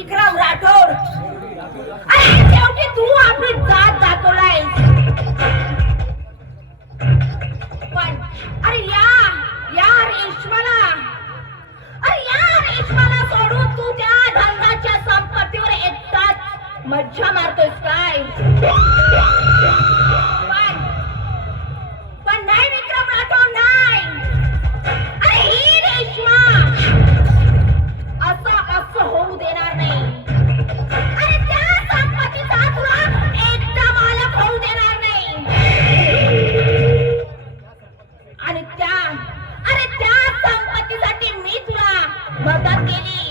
विक्रम राठोड, अरे शेवटी तू आपली जात दाखवलाय. पण अरे या रेशमाला, अरे या रेशमाला सोडून तू त्या धनाच्या संपत्तीवर एकटाच मज्जा मारतोस काय? पण नाही विक्रम राठोड, नाही. अरे ही रेशमा असं होऊ देणार नाही. अरे त्या संपत्तीचा तुला एकटा मालक होऊ देणार नाही. आणि त्या संपत्तीसाठी मी तुला मदत केली.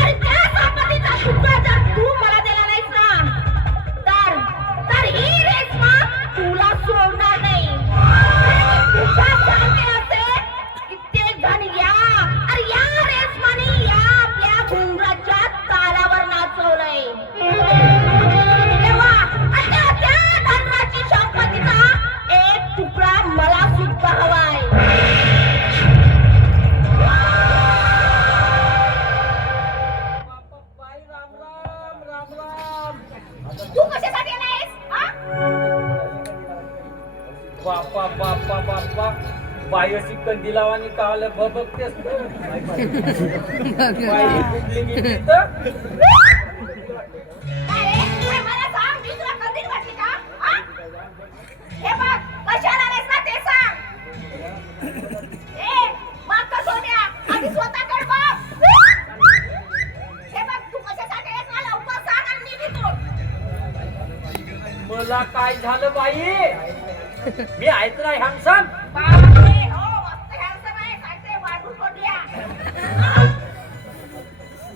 अरे त्या संपत्तीचा तुकडा जर तू मला दिला नाहीस ना, तर ही रेशमा तुला सोडणार नाही. तुझ्या सारखे असे कित्येक जण या रेशमाने या आपल्या घुंगराच्या तालावर नाचवलंय. तेव्हा आता त्या धनाची संपत्तीचा एक तुकडा मला सुद्धा हवाय. तू कशासाठी आलायस? बाप्पा बाप्पा बाप्पा बाई अशी कंदी लावानी काल बघतेस बाई कुठली गेली तर मला सांग, मी तुला कंदील वाटली का? हे बघ, कशाला आलायस ना ते सांग. मग कसं द्या आधी स्वतःकडे बघ. हे बघ, तू कशासाठी आलायस ना लवकर सांग आणि निघ इथून. मला काय झालं बाई? मी ऐक नाही हंसन. बापरे, हो मस्त हँडसम आहे. काय ते वाढून कोंडल्या.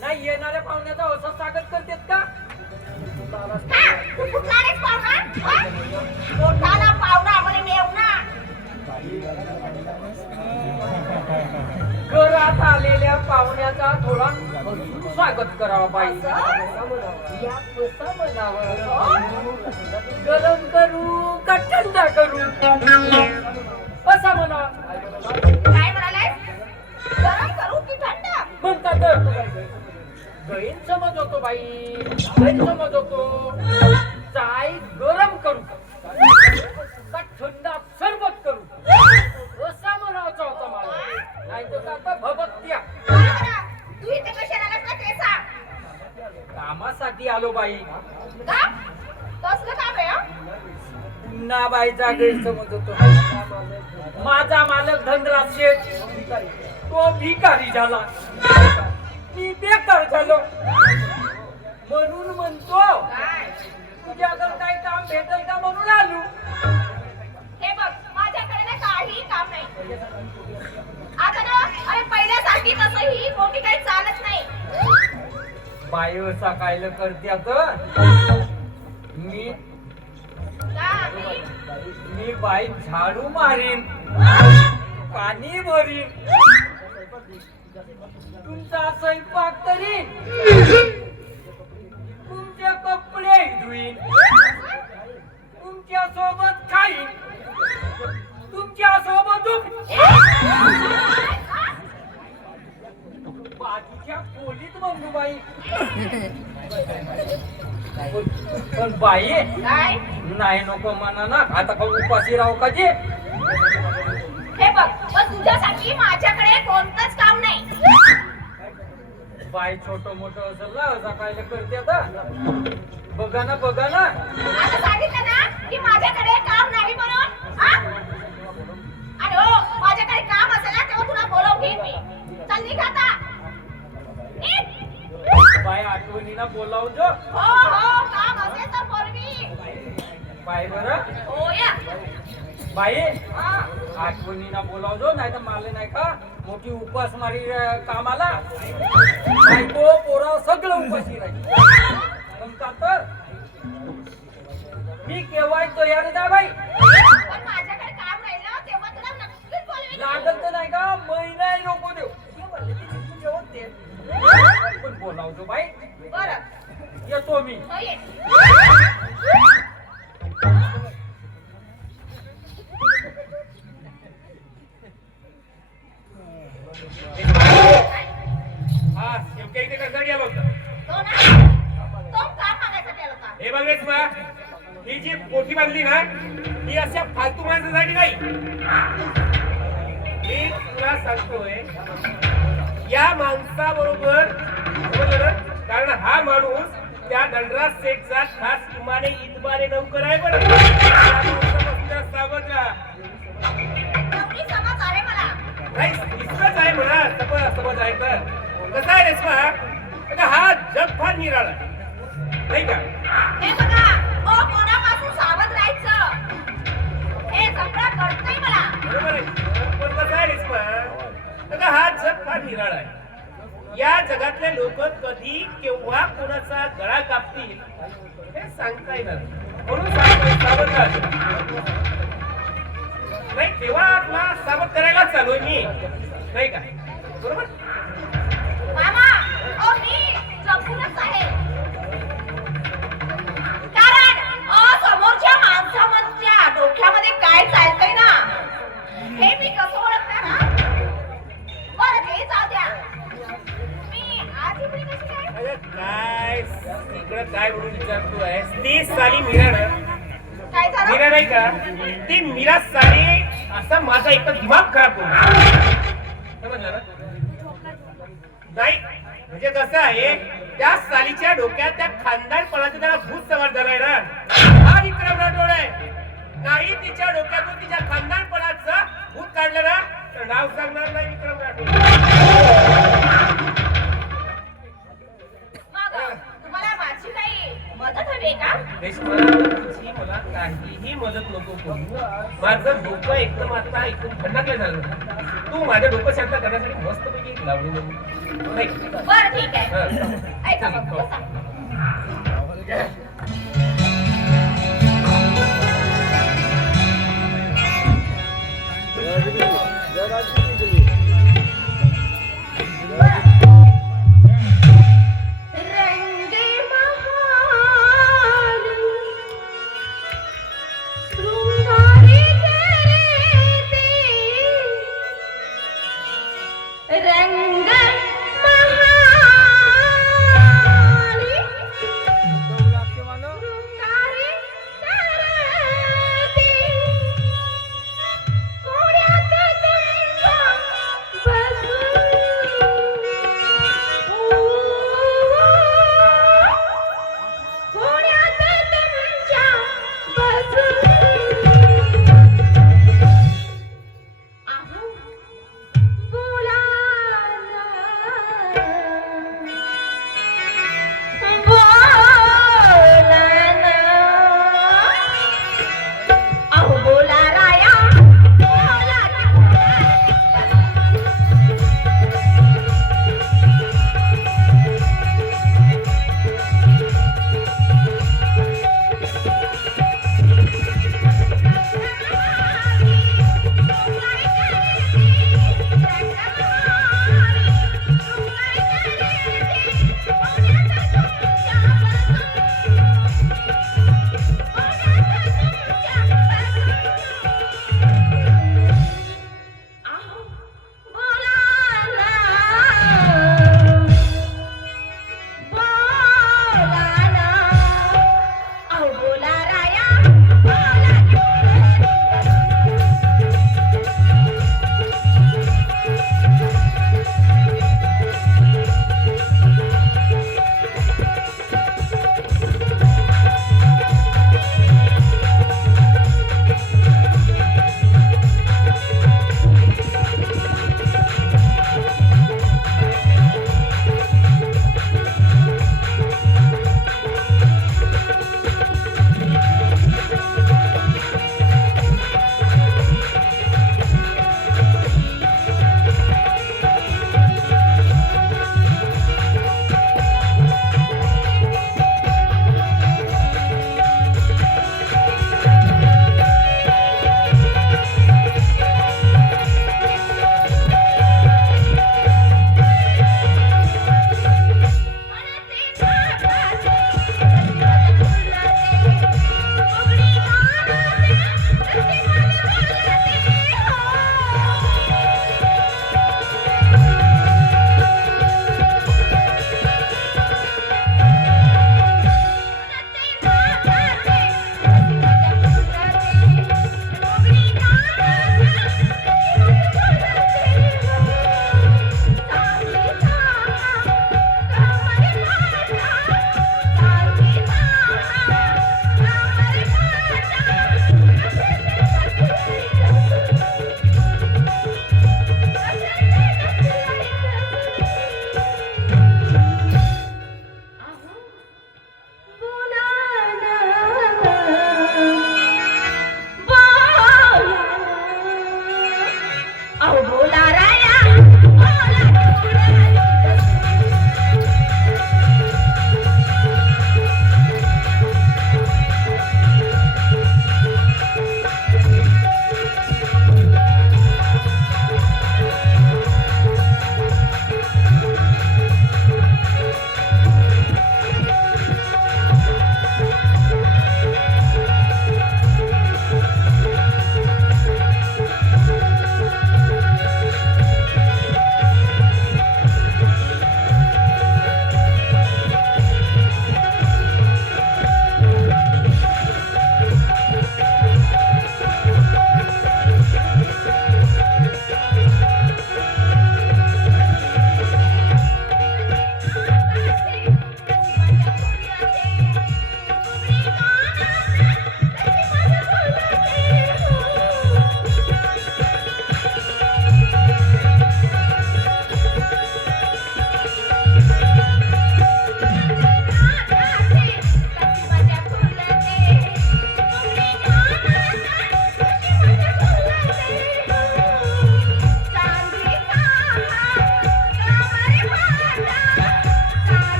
नाही येणाऱ्या पाहुण्याचा असं स्वागत करतेत का? तू कुठला आहेस पाहुणा? मोठाला पाहुणा म्हणे मेवणा. घरात आलेल्या पाहुण्याचा थोडा हसून स्वागत करावा बाई. या कसं म्हणावं? गरम करू का थंड करू असं म्हणा. काय म्हणालायस? गरम करू की थंड? म्हणता तर गैरसमज होतो बाई, गैरसमज होतो. चाय गरम करू का थंड सरबत करू असा म्हणायचा होता मला. नाही तर आता भबत्या. तू इथे कशाला आलास ना ते सांग. कामासाठी आलो बाई. का? कसलं काम आहे? पुन्हा बाईचा गैरसमज होतो. माझा मालक धनराज शेठ तो भिकारी झाला, मी बेकार झालो. म्हणून म्हणतो तुझ्याकडे काही काम भेटेल का म्हणून आलो. हे बघ, माझ्याकडे ना काही काम नाही. आता ना अरे पहिल्यासारखी तसं ही मोठी काही चालत नाही. बाई असा कायला करते आता? मी बाई झाडू मारीन, पाणी भरीन, तुमचा स्वयंपाक करीन, तुमचे कपडे धुईन, तुमच्या सोबत खाईन, तुमच्या सोबत बाजूच्या खोलीत म्हणू बाई. पण बाई काय? नाही नको म्हणा ना. आता का उपाशी राहू का जे? हे बघ, पण तुझ्यासाठी माझ्याकडे कोणतंच काम नाही. बाई छोट मोठं असेल ना सकाळी करते आता. बघा ना बघा ना. आता सांगितलं ना की माझ्याकडे काम नाही म्हणून. आणि हो, माझ्याकडे काम असेल ना तेव्हा तुला बोलवून घेईन मी. चल निघ आता. बाई आठवणीला बोलावजो. हो काम असेल तर बोलवी. बाई बरं. हो या. बाई आठवणीला बोलावजो, नाही तर मला नाही का मोठी उपास मारी कामाला. बायको पोरा सगळं उपाशी राहील. म्हणता तर मी केव्हा तयार जा बाई. पण माझ्याकडे काम राहिलं तेव्हा तुला नक्कीच बोलवीन. लागत तर नाही का महिना नको देऊ. पण बोलावतो बाई. बरं येतो मी. हो ये. हा, इथे का गाडी आलो होता. तो ना ही जी पोथी बांधली ना ही अशा फालतू माणसासाठी नाही. मी तुला सांगतोय या माणसाबरोबर समजलं ना, कारण हा माणूस त्या धनराज सेठचा खास इमाने इतबारे नौकर आहे बरं. या माणसापासून सावध राहा. एवढी समज आहे मला. नाही इतकंच आहे म्हणा. समज आहे तर कसं आहे रेश्मा, आता हा जग फार निराळा आहे. नाही का? हे बघा, कोणापासून सावध राहायचं हे सगळं कळतंय मला. बरोबर आहे. पण कसं आहे रेश्मा, आता हा जग फार निराळा आहे. या जगातले लोक कधी केव्हा कोणाचा गळा कापतील हे सांगता येणार नाही. म्हणून सांगतोय सावध राहा. नाही तेव्हा आपला सावध करायलाच चालूय मी. नाही का? बरोबर. मामा, मी जपूनच आहे. कारण समोरच्या माणसाच्या डोक्यामध्ये काय चालतंय ना हे मी कसं ओळखणार ना. बरं ते जाऊ द्या. मी आज इकडे कशी काय? अरे काय इकडं काय म्हणून विचारतो आहे. ती साली मीरा ना, काय झालं? मीरा नाही का, ती मीरा साली असा माझा एक दिमाग खराब होतो. समजलं ना? नाही म्हणजे कसं आहे, त्या सालीच्या डोक्यात त्या खानदानपणाचं त्याला भूत सवार झालाय ना. हा विक्रम राठोड आहे. नाही तिच्या डोक्यातून तिच्या खानदानपणाचं भूत काढलं ना तर नाव सांगणार नाही विक्रम राठोड. मग तुम्हाला माझी काही मदत हवी आहे का? रेश्मा, तुझी मला काहीही मदत नको करू. माझं डोकं एकदम आता एकदम खंडाकलं झालं. तू माझ्या डोकं शांत करण्यासाठी मस्तपैकी एक लावणी नाही. बरं ठीक आहे. हा. ऐका मग बसा. रंगे महाल शृंगारी तेरे ते रंग महाली शृंगारी तेरे ते कोड्यात तुमचा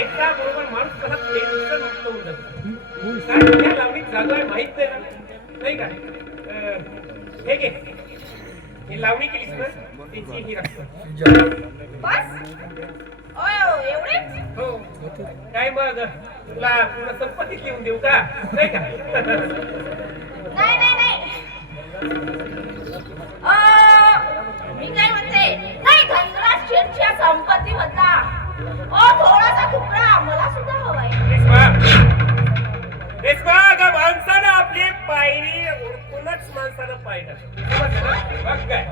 ऐकल्याबरोबर माणूस कसा टेन्शन मुक्त होऊन जातो. कारण या लावणीत जादू आहे माहित नाही ना, नाही का? हे घे, ही लावणी केलीस ना त्याची ही रक्कम. बस ओय एवढेच. हो. काय मग तुला पूर्ण संपत्ती लिहून देऊ का, नाही का? नाही नाही नाही मी काय म्हणते, नाही धनराज शेठच्या संपत्ती होता थोडासा तुकडा मला सुद्धा हवाय. रेश्मा का माणसानं आपली पायरी ओळखूनच माणसानं पाय टाकलं. बघ काय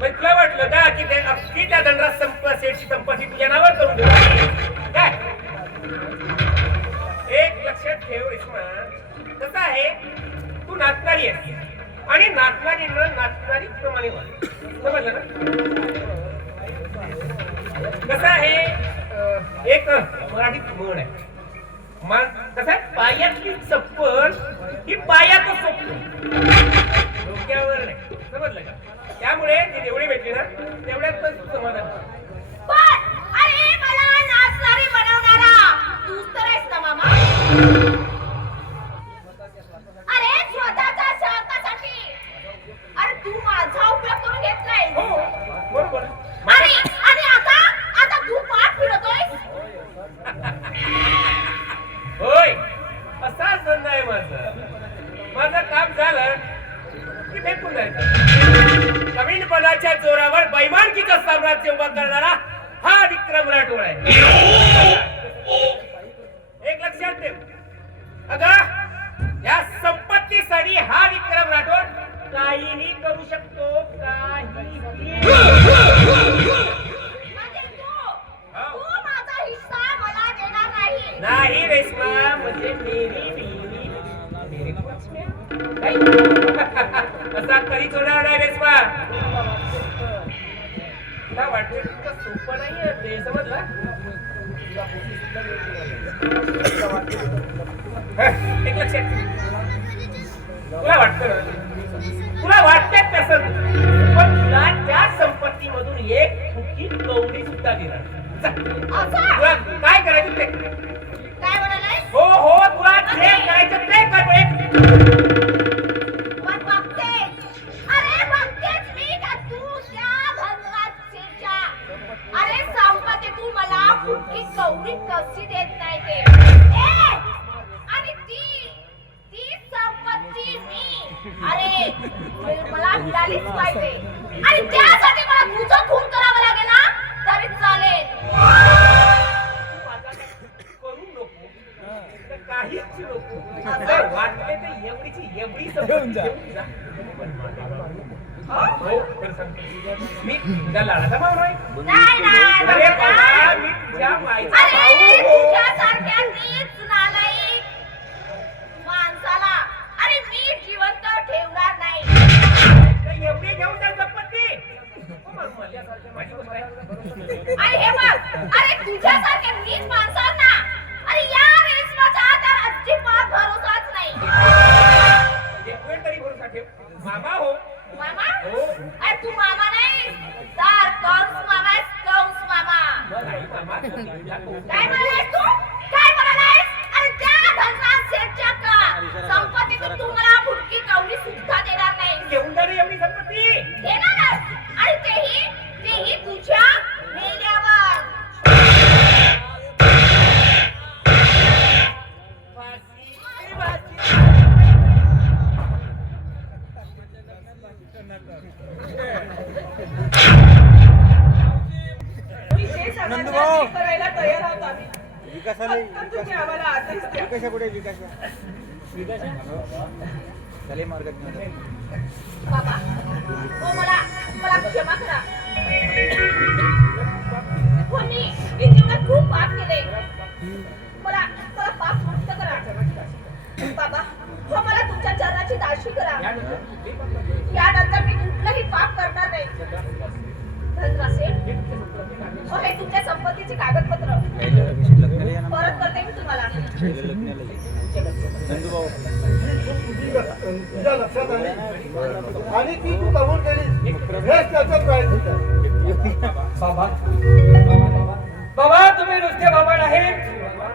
मग तुला वाटलं का की अख्खी त्या धनराज शेठची संपत्ती तुझ्या नावावर करून देऊ काय? एक लक्षात ठेव रेश्मा, कसं आहे तू नाचणारी आहे आणि नाचणारीनं नाचणारी प्रमाणे वाढ. समजलं ना? कसं आहे एक मराठीत म्हण आहे, कसं आहे पायातली चप्पल ही पायातच सोपतो, डोक्यावर नाही. समजलं का? त्यामुळे ते जेवढे भेटले ना तेवढ्यातच समाधान. पण अरे मला नाचणारी बनवणारा तूच तर आहेस ना मामा. अरे स्वतःच्या शौकासाठी अरे तू माझा उपयोग करून घेतलाय. हो बरोबर. आणि आणि आता आता तू पाठ फिरवतोयस. होय, असाच धंदा आहे माझा. माझं काम झालं की फेकून जायचं. नवीनपणाच्या जोरावर बैमानकीचं साम्राज्य उभा करणारा हा विक्रम राठोड आहे. एक लक्षात ठेव, अगं या संपत्तीसाठी हा विक्रम राठोड काहीही करू शकतो, काहीही. म्हणजे तू माझा हिस्सा मला देणार नाही. नाही रेश्मा, म्हणजे मेरी काय? असा कधीच होणार नाही रेश्मा. तुला वाटतं इतकं सोपं नाहीये ते, समजलं? एक लक्षात तुला वाटतं तसं, पण तुला त्या संपत्तीमधून एक फुटकी कवडी सुद्धा देणार. तुला काय करायचं ते काय म्हणालायस? हो हो, तुला जे करायचं ते कर. पण बघतेच, अरे बघतेच मी का तू त्या धनराज शेठच्या अरे संपत्ती तू मला फुटकी कवडी कशी देत नाही ते. आणि ती संपत्ती मी अरे मला मिळालीच पाहिजे. आणि त्यासाठी मला तुझं खून करावं लागेल ना तरी चालेल. करू नको तर काहीच नको. जर वाटले तर एवढीची एवढी घेऊन जा. हो, मी तुझ्या लाडाचा भाऊ आहे. नाही अरे बाबा, मी तुझ्या माईचा भाऊ हो. तुझ्यासारख्या नीच नालायक माणसाला अरे मी जिवंत ठेवणार नाही. तर एवढी घेऊन जा संपत्ती. माझी गोष्ट आहे. आणि हे बघ, अरे तुझ्यासारख्या नीच माणसांना अरे या रेशमाच्या तर अजिबात भरोसाच नाही. एक वेळ तरी भरोसा ठेव. मामा हो. मामा? हो. अरे तू मामा नाही तर कंस मामा आहेस, कंस मामा. नाही मामा. काय म्हणालायस तू? काय म्हणालायस? अरे त्या धनराज शेठच्या का संपत्तीतून तू मला फुटकी कवडी सुद्धा देणार नाही. घेऊन जा रे एवढी संपत्ती. देणारच. आणि तेही तुझ्या मेल्यावर. नंदभाऊ करायला तयार आहोत आम्ही. विकासाला फक्त तुम्ही आम्हाला आदेश द्या. विकासा कुठे विकासा चाले मार्गात बाबा मला क्षमा करा. हो मी जीवनात खूप पाप केले. मला पाप मुक्त करा. बाबा हो मला तुमच्या चरणाची दाशी करा. यानंतर मी कुठलंही पाप करणार नाही. धनराज शेठ, हे तुमच्या संपत्तीचे कागदपत्र परत करते मी तुम्हाला. नंदूभाऊ तुझ्या लक्षात आली आणि ती तू कबूल केली हेच त्याचं प्रायश्चित्त आहे. बाबा बाबा तुम्ही नुसते बाबा आहेत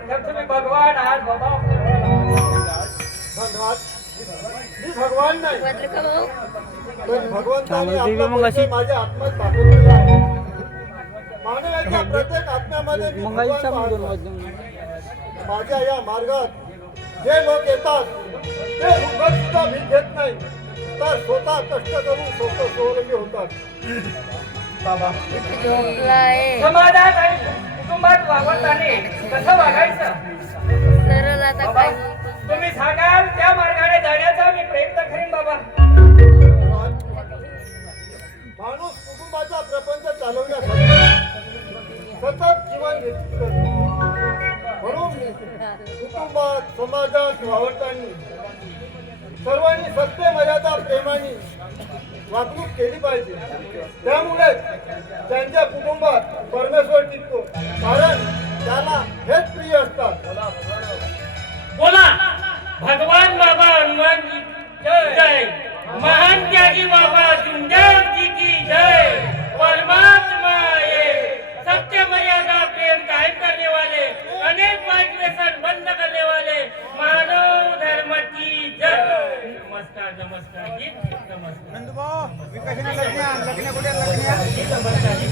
तर तुम्ही भगवान आहात बाबा. धन्यवाद. मी भगवान नाही पण भगवंताने चांगलं आपला मग अशी- परिचय माझ्या आत्म्यात दाखवलेला आहे. मानवाच्या प्रत्येक आत्म्यामध्ये मी मग आई भगवान सांग दोन पाहतो. वाजून. माझ्या या मार्गात जे लोक येतात ते उगाच सुद्धा भीक घेत नाही तर स्वतः कष्ट करून स्वतः स्वावलंबी होतात. बाबा समाजात आणि कुटुंबात वावरताना कसं वागायचं बाबा तुम्ही सांगाल त्या मार्गाने जाण्याचा मी प्रयत्न करीन बाबा. माणूस कुटुंबाचा प्रपंच चालवण्यासाठी सतत जीवन व्यतीत करतो. म्हणून कुटुंबात समाजात वावरताना सर्वांनी सत्य मर्यादा प्रेमाने वागणूक केली पाहिजे. त्यामुळे त्यांच्या कुटुंबात परमेश्वर टिकतो कारण त्याला हेच प्रिय असतात. बोला भगवान बाबा हनुमान जी जय. महान त्यागी बाबा झुंझार जी की जय. परमात्मा ये सत्य मर्यादा प्रेम कायम करने वाले अनेक वाईट व्यसन बंद करने वाले मानव धर्म की जय. नमस्कार नमस्कार जी नमस्कार. नंदूभाऊ विकासाने लग्न कुठे लग्न